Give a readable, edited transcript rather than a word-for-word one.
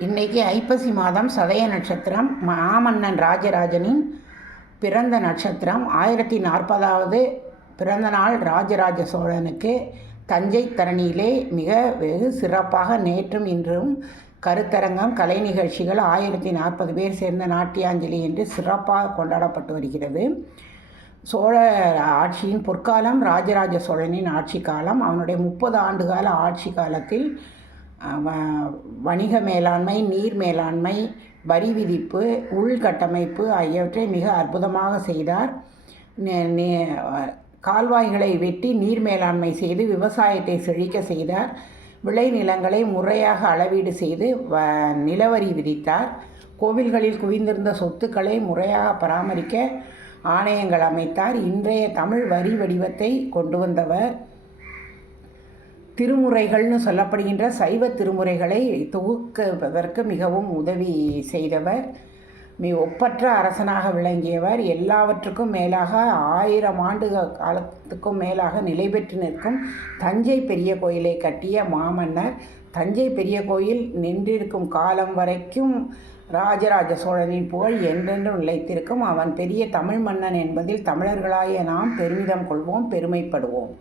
இன்றைக்கி ஐப்பசி மாதம் சதய நட்சத்திரம். மாமன்னன் ராஜராஜனின் பிறந்த நட்சத்திரம். 1040வது பிறந்த நாள் ராஜராஜ சோழனுக்கு. தஞ்சை தரணியிலே மிக வெகு சிறப்பாக நேற்றும் இன்றும் கருத்தரங்கம், கலை நிகழ்ச்சிகள் 1040 பேர் சேர்ந்த நாட்டியாஞ்சலி என்று சிறப்பாக கொண்டாடப்பட்டு வருகிறது. சோழ ஆட்சியின் பொற்காலம் ராஜராஜ சோழனின் ஆட்சி காலம். அவனுடைய 30 ஆண்டுகால ஆட்சி காலத்தில் வணிக மேலாண்மை, நீர் மேலாண்மை, வரி விதிப்பு, உள்கட்டமைப்பு ஆகியவற்றை மிக அற்புதமாக செய்தார். கால்வாய்களை வெட்டி நீர் மேலாண்மை செய்து விவசாயத்தை செழிக்க செய்தார். விளை நிலங்களை முறையாக அளவீடு செய்து நிலவரி விதித்தார். கோவில்களில் குவிந்திருந்த சொத்துக்களை முறையாக பராமரிக்க ஆணையங்கள் அமைத்தார். இன்றைய தமிழ் வரி வடிவத்தை கொண்டு வந்தவர். திருமுறைகள்னு சொல்லப்படுகின்ற சைவ திருமுறைகளை தொகுக்குவதற்கு மிகவும் உதவி செய்தவர். ஒப்பற்ற அரசனாக விளங்கியவர். எல்லாவற்றுக்கும் மேலாக 1000 ஆண்டு காலத்துக்கும் மேலாக நிலை பெற்று நிற்கும் தஞ்சை பெரிய கோயிலை கட்டிய மாமன்னர். தஞ்சை பெரிய கோயில் நின்றிருக்கும் காலம் வரைக்கும் ராஜராஜ சோழனின் புகழ் என்றென்றும் நிலைத்திருக்கும். அவன் பெரிய தமிழ் மன்னன் என்பதில் தமிழர்களாகிய நாம் பெருமிதம் கொள்வோம், பெருமைப்படுவோம்.